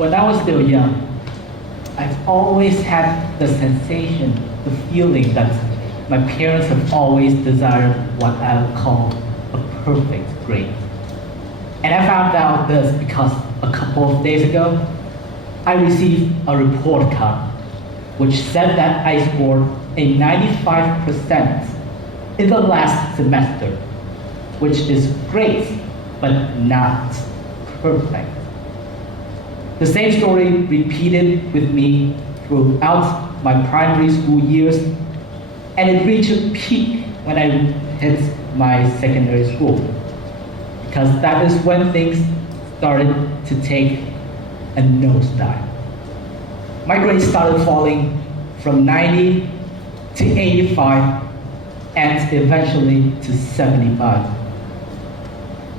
when I was still young, I've always had the sensation, the feeling that my parents have always desired what I would call a perfect grade. And I found out this because a couple of days ago, I received a report card which said that I scored a 95% in the last semester, which is great, but not perfect. The same story repeated with me throughout my primary school years, and it reached a peak when I hit my secondary school, because that is when things started to take a nosedive. My grades started falling from 90 to 85 and eventually to 75.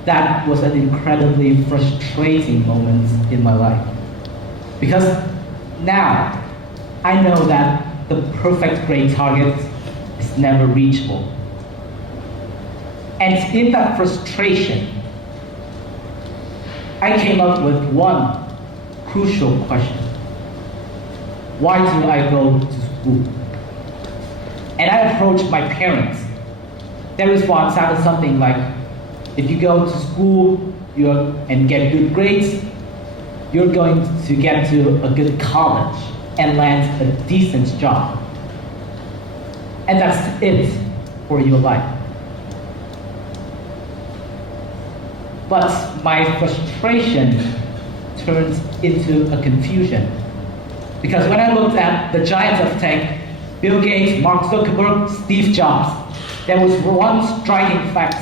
That was an incredibly frustrating moment in my life, because now I know that the perfect grade target is never reachable. And in that frustration, I came up with one crucial question. Why do I go to school? And I approached my parents. Their response sounded something like, if you go to school and get good grades, you're going to get to a good college and land a decent job. And that's it for your life. But my frustration turns into a confusion. Because when I looked at the giants of tech, Bill Gates, Mark Zuckerberg, Steve Jobs, there was one striking fact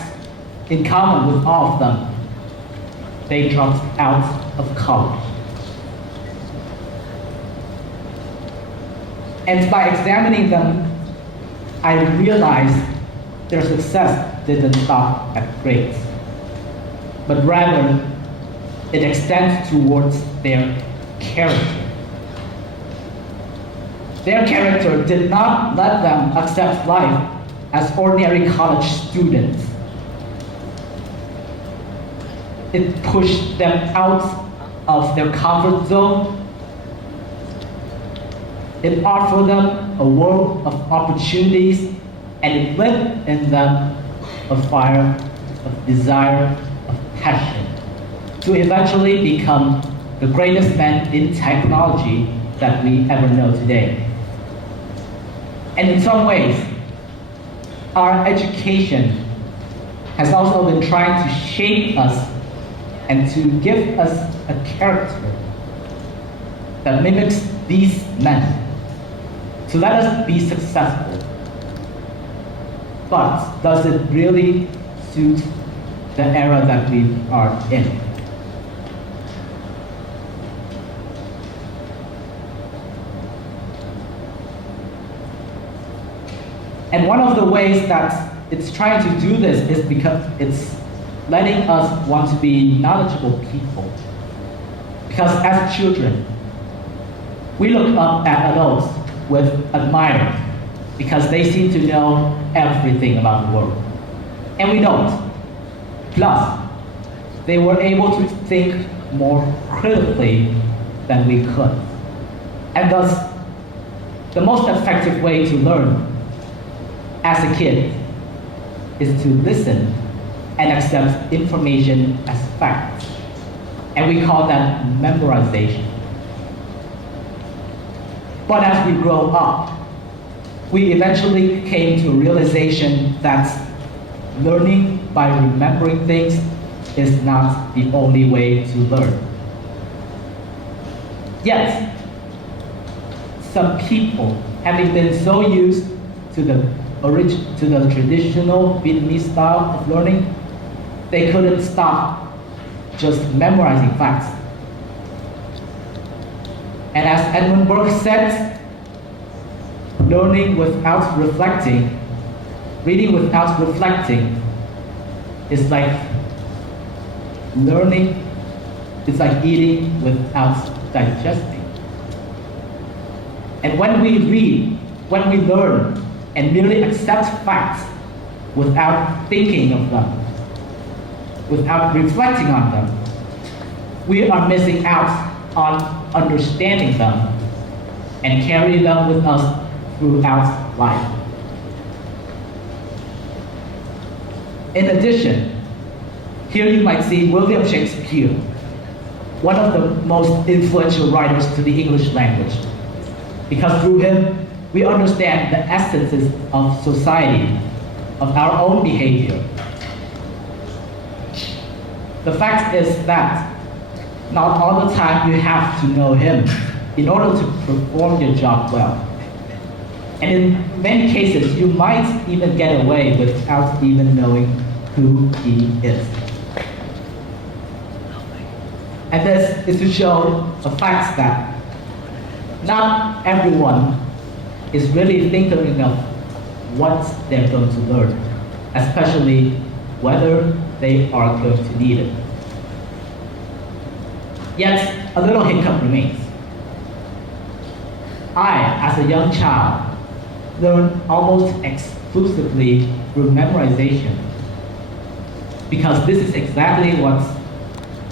in common with all of them. They dropped out of college. And by examining them, I realized their success didn't stop at grades, but rather it extends towards their character. Their character did not let them accept life as ordinary college students. It pushed them out of their comfort zone. It offered them a world of opportunities, and it lit in them a fire of desire, of passion, to eventually become the greatest men in technology that we ever know today. And in some ways, our education has also been trying to shape us and to give us a character that mimics these men, to let us be successful. But does it really suit the era that we are in? And one of the ways that it's trying to do this is because it's letting us want to be knowledgeable people. Because as children, we look up at adults with admiration because they seem to know everything about the world. And we don't. Plus, they were able to think more critically than we could. And thus, the most effective way to learn as a kid is to listen and accept information as fact. And we call that memorization. But as we grow up, we eventually came to a realization that learning by remembering things is not the only way to learn. Yet, some people, having been so used to the traditional Vietnamese style of learning, they couldn't stop just memorizing facts. And as Edmund Burke said, learning without reflecting, reading without reflecting, is like learning, it's like eating without digesting. And when we read, when we learn, and merely accept facts without thinking of them, without reflecting on them, we are missing out on understanding them and carry them with us throughout life. In addition, here you might see William Shakespeare, one of the most influential writers to the English language, because through him, we understand the essences of society, of our own behavior. The fact is that not all the time you have to know him in order to perform your job well. And in many cases, you might even get away without even knowing who he is. And this is to show the fact that not everyone is really thinking of what they're going to learn, especially whether they are going to need it. Yet, a little hiccup remains. I, as a young child, learned almost exclusively through memorization, because this is exactly what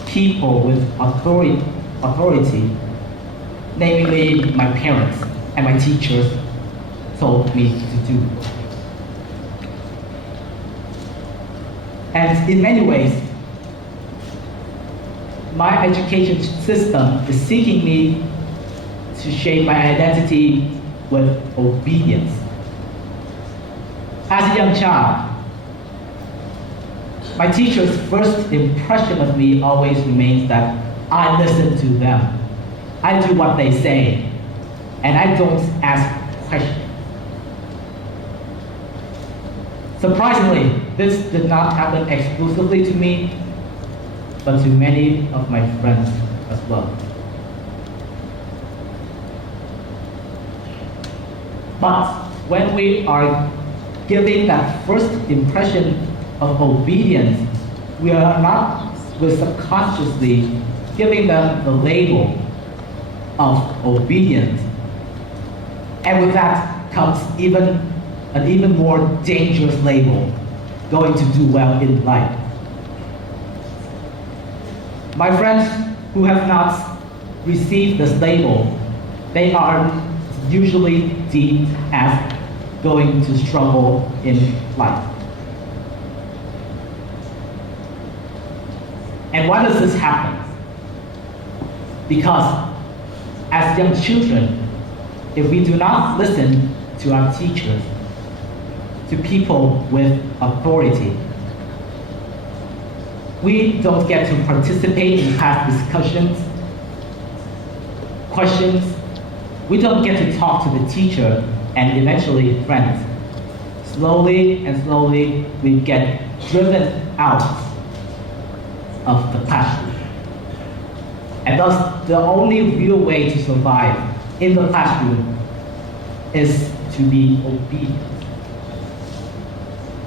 people with authority, namely my parents and my teachers, told me to do. And in many ways, my education system is seeking me to shape my identity with obedience. As a young child, my teacher's first impression of me always remains that I listen to them. I do what they say, and I don't ask questions. Surprisingly, this did not happen exclusively to me, but to many of my friends as well. But when we are giving that first impression of obedience, we're subconsciously giving them the label of obedience. And with that comes an even more dangerous label, going to do well in life. My friends who have not received this label, they are usually deemed as going to struggle in life. And why does this happen? Because as young children, if we do not listen to our teachers, to people with authority, we don't get to participate in class discussions, questions. We don't get to talk to the teacher and eventually friends. Slowly and slowly, we get driven out of the classroom. And thus, the only real way to survive in the classroom is to be obedient.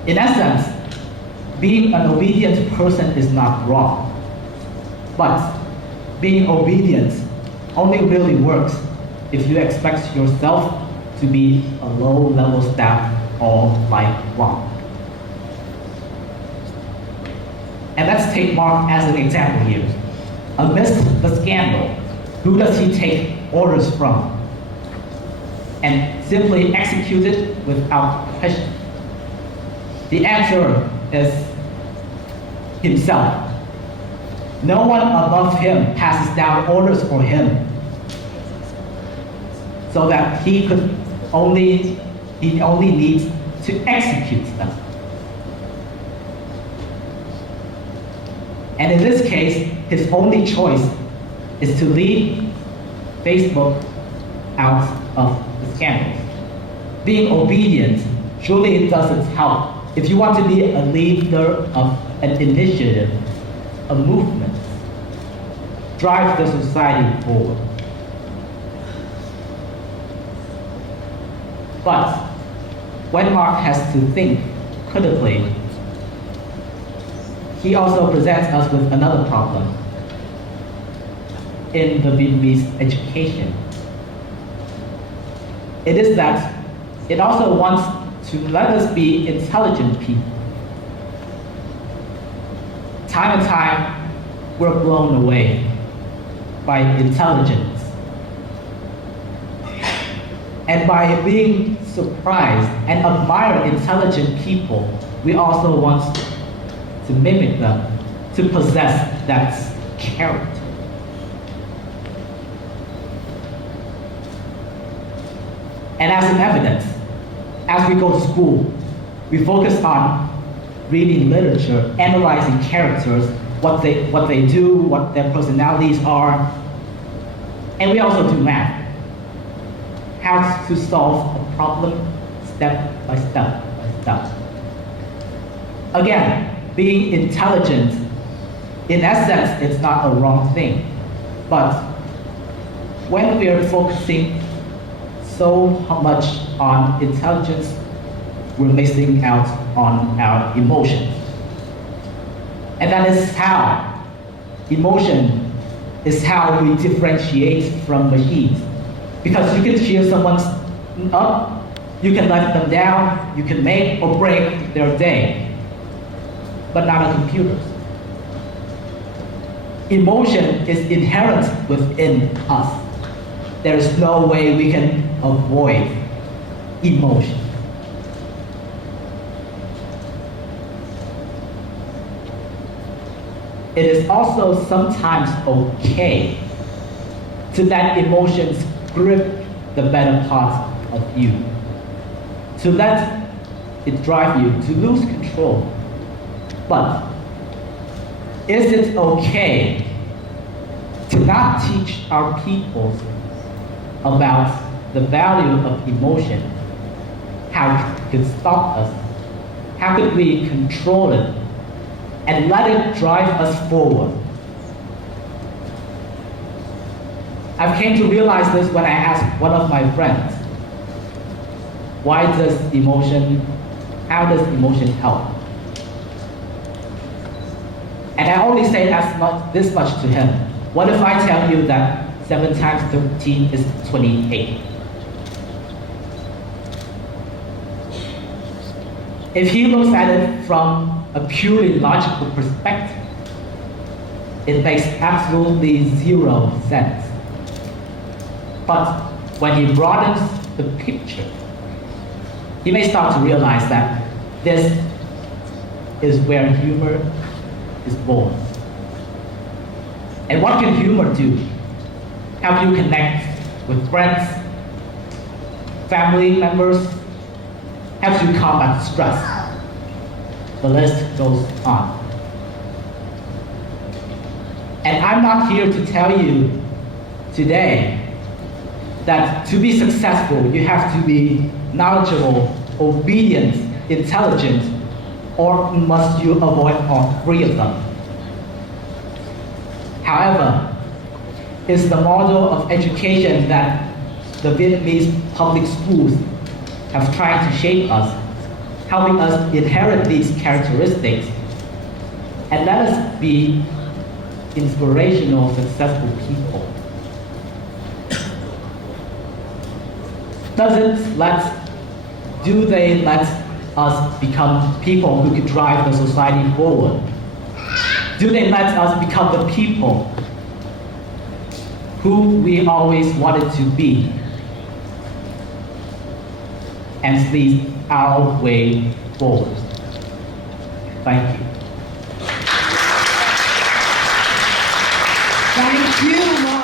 In essence, being an obedient person is not wrong, but being obedient only really works if you expect yourself to be a low-level staff all life long. And let's take Mark as an example here. Amidst the scandal, who does he take orders from? And simply execute it without question. The answer is himself. No one above him passes down orders for him, so that he only needs to execute them. And in this case, his only choice is to leave Facebook out of the scandals. Being obedient surely it doesn't help. If you want to be a leader of an initiative, a movement, drive the society forward. But when Mark has to think critically, he also presents us with another problem in the Vietnamese education. It is that it also wants to let us be intelligent people. Time and time, we're blown away by intelligence. And by being surprised and admire intelligent people, we also want to mimic them, to possess that character. And as an evidence, as we go to school, we focus on reading literature, analyzing characters, what they do, what their personalities are. And we also do math. How to solve a problem step by step by step. Again, being intelligent, in essence, it's not a wrong thing. But when we are focusing so much on intelligence, we're missing out on our emotions. And that is how emotion is how we differentiate from machines. Because you can cheer someone up, you can let them down, you can make or break their day, but not on computers. Emotion is inherent within us. There is no way we can avoid emotion. It is also sometimes okay to let emotions grip the better part of you, to let it drive you, to lose control. But is it okay to not teach our people about the value of emotion? How it could stop us? How could we control it and let it drive us forward? I came to realize this when I asked one of my friends, how does emotion help? And I only say this much to him. What if I tell you that 7 times 13 is 28? If he looks at it from a purely logical perspective, it makes absolutely zero sense. But when he broadens the picture, he may start to realize that this is where humor is born. And what can humor do? Help you connect with friends, family members, helps you combat stress. The list goes on. And I'm not here to tell you today that to be successful, you have to be knowledgeable, obedient, intelligent, or must you avoid all 3 of them. However, it's the model of education that the Vietnamese public schools have tried to shape us, helping us inherit these characteristics, and let us be inspirational, successful people. Do they let us become people who can drive the society forward? Do they let us become the people who we always wanted to be and lead our way forward? Thank you. Thank you,